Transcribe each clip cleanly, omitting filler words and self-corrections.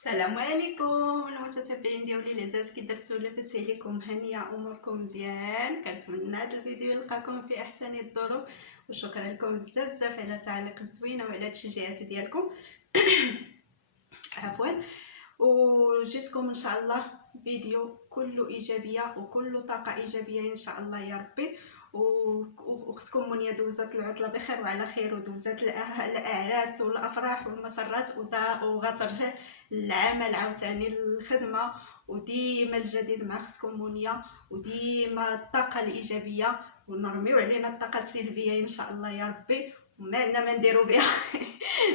السلام عليكم المتتبعين ديالي العزاز، كي درتو لاباس عليكم؟ هانيه اموركم مزيان؟ كنتمنى هذا الفيديو يلقاكم في احسن الظروف، وشكرا لكم بزاف على التعاليق الزوينه وعلى التشجيعات ديالكم. عفوا. وجيتكم ان شاء الله فيديو كله ايجابيه وكله طاقه ايجابيه ان شاء الله يا ربي. واختكم منيا دوزات العطله بخير وعلى خير، ودوزات الاعراس والافراح والمسرات، وغترجع للعمل عاوتاني الخدمه، وديما الجديد مع اختكم منيا، وديما الطاقه الايجابيه، ونرميو علينا الطاقه السلبيه ان شاء الله يا ربي، وما عندنا ما نديرو بها.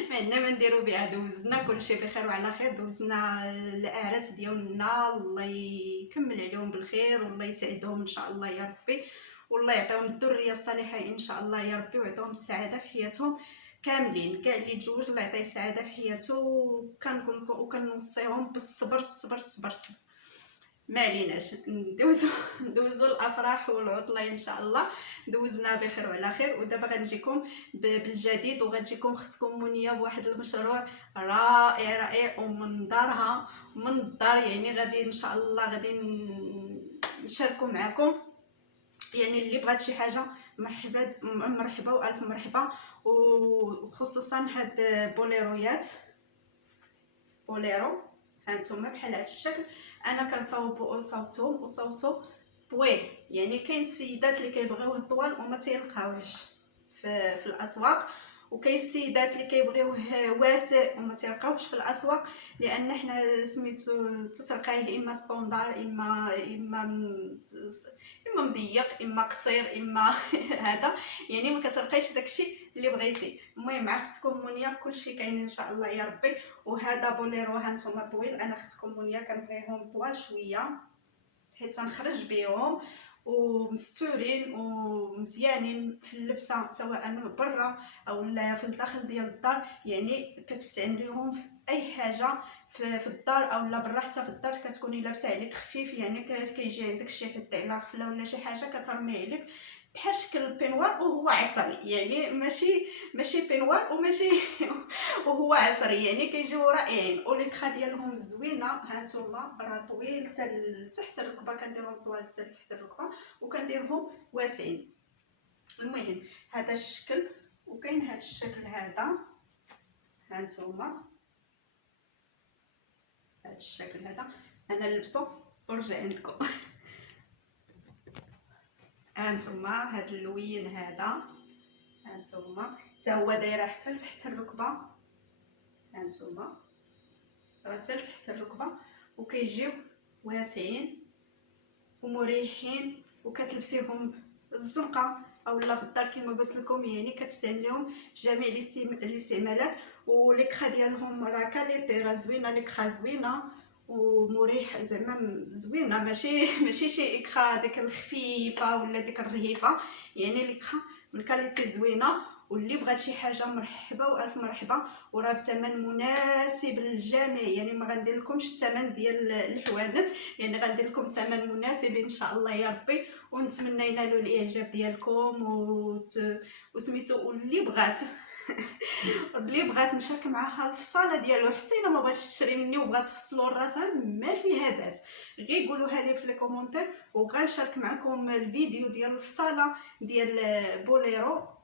ما عندنا ما نديرو بها. دوزنا كلشي بخير وعلى خير، دوزنا الاعراس ديالنا، الله يكمل عليهم بالخير والله يسعدهم ان شاء الله يا ربي، والله يعطيهم الذريه الصالحه ان شاء الله يا ربي، ويعطيهم السعاده في حياتهم كاملين. كاع اللي تزوج الله يعطيه السعاده في حياته، وكنقول لكم وكنوصيهم بالصبر الصبر الصبر الصبر. ما عليناش ندوزو الافراح والعطله ان شاء الله، دوزنا بخير وعلى خير. ودابا غنجيكم بالجديد، وغتجيكم اختكم منيا بواحد المشروع رائع ومن دارها من الدار، يعني غادي ان شاء الله غادي نشاركوا معكم. يعني اللي بغات شي حاجه مرحبا والف مرحبا، وخصوصا هاد بوليرويات بوليرو هانتوما بحال هاد الشكل. انا كنصاوبو صوتهم وصوتو طويل، يعني كاين السيدات اللي كيبغيوه طوال وما تيلقاوهش في الاسواق، وكاين السيدات اللي كيبغيوه واسع وما تلقاوش في الاسواق، لان حنا سميتو تتلقايه اما ستوندار اما مضيق اما قصير اما هذا، يعني ما كتلقايش داكشي اللي بغيتي. المهم مع اختكم منيا كلشي كاين ان شاء الله يا ربي. وهذا بوليرو هانتوما طويل، انا اختكم منيا كنبغيهم طوال شويه حيت تنخرج بهم ومستورين ومزيانين في اللبسه، سواء برا او لا في الداخل ديال الدار، يعني كتستعمليهم في اي حاجه في الدار او لا برا. حتى في الدار كتكوني لابسه عليك خفيف، يعني كيجي عندك شي حد على غفله ولا شي حاجه كترمي عليك بحال شكل البنوار، وهو عصري، يعني ماشي بنوار وماشي وهو عصري، يعني كيجيو رائعين. وليكخا ديالهم زوينه، هانتوما راه طويل حتى تحت الركبه، كنديرهم طوال حتى تحت الركبه وكنديرهم واسعين. المهم هذا الشكل، وكاين هذا الشكل هذا هانتوما، هذا الشكل هذا انا نلبسو ورجع عندكم. هانتوما هذا اللوين هذا، هانتوما حتى هو دايره حتى لتحت الركبه، هانتوما راه حتى لتحت الركبه، وكيجيو واسعين ومريحين، وكتلبسيهم الزنقه او لا في الدار كما قلت لكم، يعني كتستعمليهم في جميع الاستعمالات. وليكخا ديالهم راه كاليتي راه زوينه، ليكخا زوينه ومريح، زعما زوينه، ماشي شي اكخا ديك الخفيفه ولا ديك الرهيفه، يعني ليكخا من كاليتي زوينه. واللي بغات شي حاجه مرحبا والف مرحبا، وراه بثمن مناسب للجميع، يعني ما غندير لكمش الثمن ديال الحوانت، يعني غندير لكم ثمن مناسب ان شاء الله يا ربي. ونتمنى ينالوا الاعجاب ديالكم وسميتو. واللي بغات نشارك معاها الفصاله ديالو، حتى الا ما بغاتش تشري مني وبغات تفصلوا راسها، ما فيها باس، غير قولوها لي في لي كومونتير وغنشارك معكم الفيديو ديال الفصاله ديال بوليرو،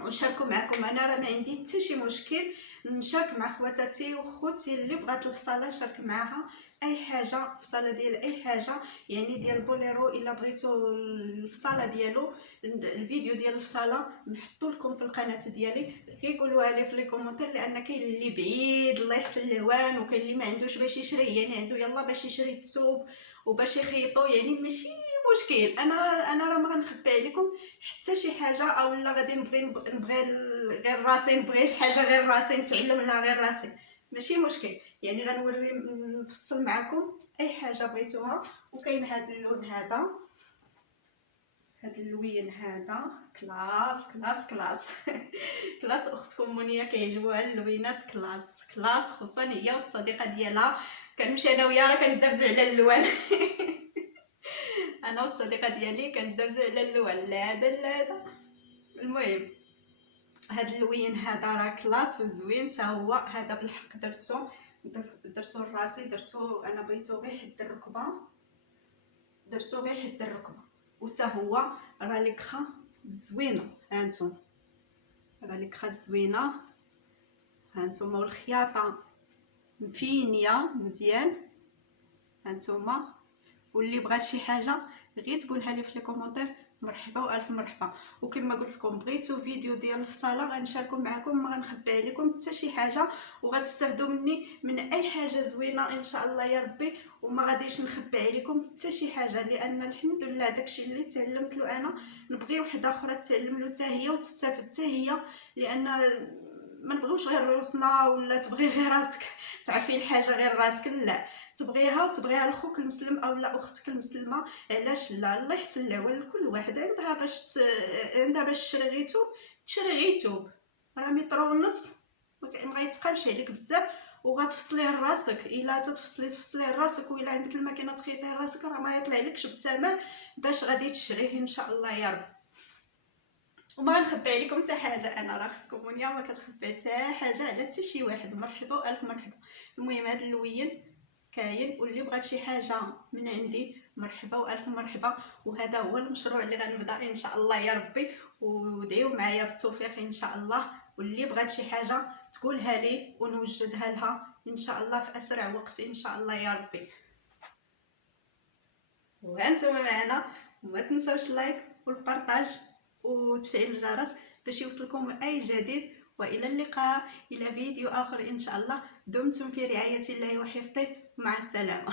ونشاركوا معكم. انا راه ما عندي حتى شي مشكل نشارك مع خواتاتي وخوتي اللي بغات الفصاله نشارك معاها اي حاجه، فصاله ديال اي حاجه، يعني ديال بوليرو. الا بغيتو الفصاله ديالو، الفيديو ديال الفصاله نحطو لكم في القناه ديالي، غير قولوها لي في لي كومونتير، لان كاين اللي بعيد الله يحسن الهوان، وكاين اللي ما عندوش باش يشري، يعني عنده يلا باش يشري الثوب وباش يخيطو، يعني ماشي مشكل. انا راه ما غنخبي عليكم حتى شي حاجه، او لا غادي نبغي غير راسي، نبغي حاجه غير راسي، نتعلمها غير راسي، ماشي مشكل، يعني غنوري نفصل معكم اي حاجه بغيتوها. وكاين هذا اللون هذا، هذا اللوين هذا كلاس كلاس كلاس. كلاس اختكم منيا كيعجبوها اللوينات كلاس كلاس، خصوصا هي والصديقه ديالها. كنمشي انا وياها راه كندابزو على اللوان. انا والصديقه ديالي كندابزو على اللوان، لا هذا لا هذا. المهم هاد اللوين هذا راه كلاس وزوين حتى هو، هذا بالحق درتو درتو لراسي، درتو انا بغيتو غير حد الركبه، درتو غير حد الركبه. وتا هو راه لي كخا زوينه، هانتوما راه لي كخا زوينه، هانتوما والخياطه مفينيه مزيان، هانتوما. واللي بغات شي حاجه غير تقولها لي في لي كومونتير، مرحبا والف مرحبا. وكما قلت لكم بغيتو فيديو ديال الفصاله غنشاركو معكم، ما غنخبي عليكم حتى شي حاجه، وغتستافدوا مني من اي حاجه زوينه ان شاء الله يا ربي. وما غاديش نخبي عليكم حتى شي حاجه، لان الحمد لله داكشي اللي تعلمت له انا نبغي وحده اخرى تعلم له حتى هي وتستافد حتى هي، لان ما نبغيوش غير روسنا ولا تبغي غير راسك تعرفي الحاجه غير راسك، لا تبغيها وتبغيها لخوك المسلم او لا اختك المسلمه. علاش لا؟ الله يحسن العوان لكل واحد. عندها باش تشري غير توب، تشري غير توب، راه متر ونص ما غيتقالش عليك بزاف، وغتفصليه لراسك. الا تفصليه لراسك، والا عندك الماكينه تخيطيه لراسك، راه ما يطلع لكش بالثمن باش غادي تشريه ان شاء الله يا رب. وما غنخبي عليكم حتى حاجه، انا راه اختكم منيا ما كتخبي حتى حاجه على حتى شي واحد. مرحبا والف مرحبا. المهم هذا اللوين كاين، واللي بغات شي حاجه من عندي مرحبا والف مرحبا. وهذا هو المشروع اللي غنبدا ان شاء الله يا ربي، ودعيو معايا بالتوفيق ان شاء الله. واللي بغات شي حاجه تقولها لي ونوجدها لها ان شاء الله في اسرع وقت ان شاء الله يا ربي. وانتم معنا، وما تنسوش اللايك والبارطاج وتفعيل الجرس باش يوصلكم اي جديد. والى اللقاء، الى فيديو اخر ان شاء الله. دمتم في رعاية الله وحفظه، مع السلامة.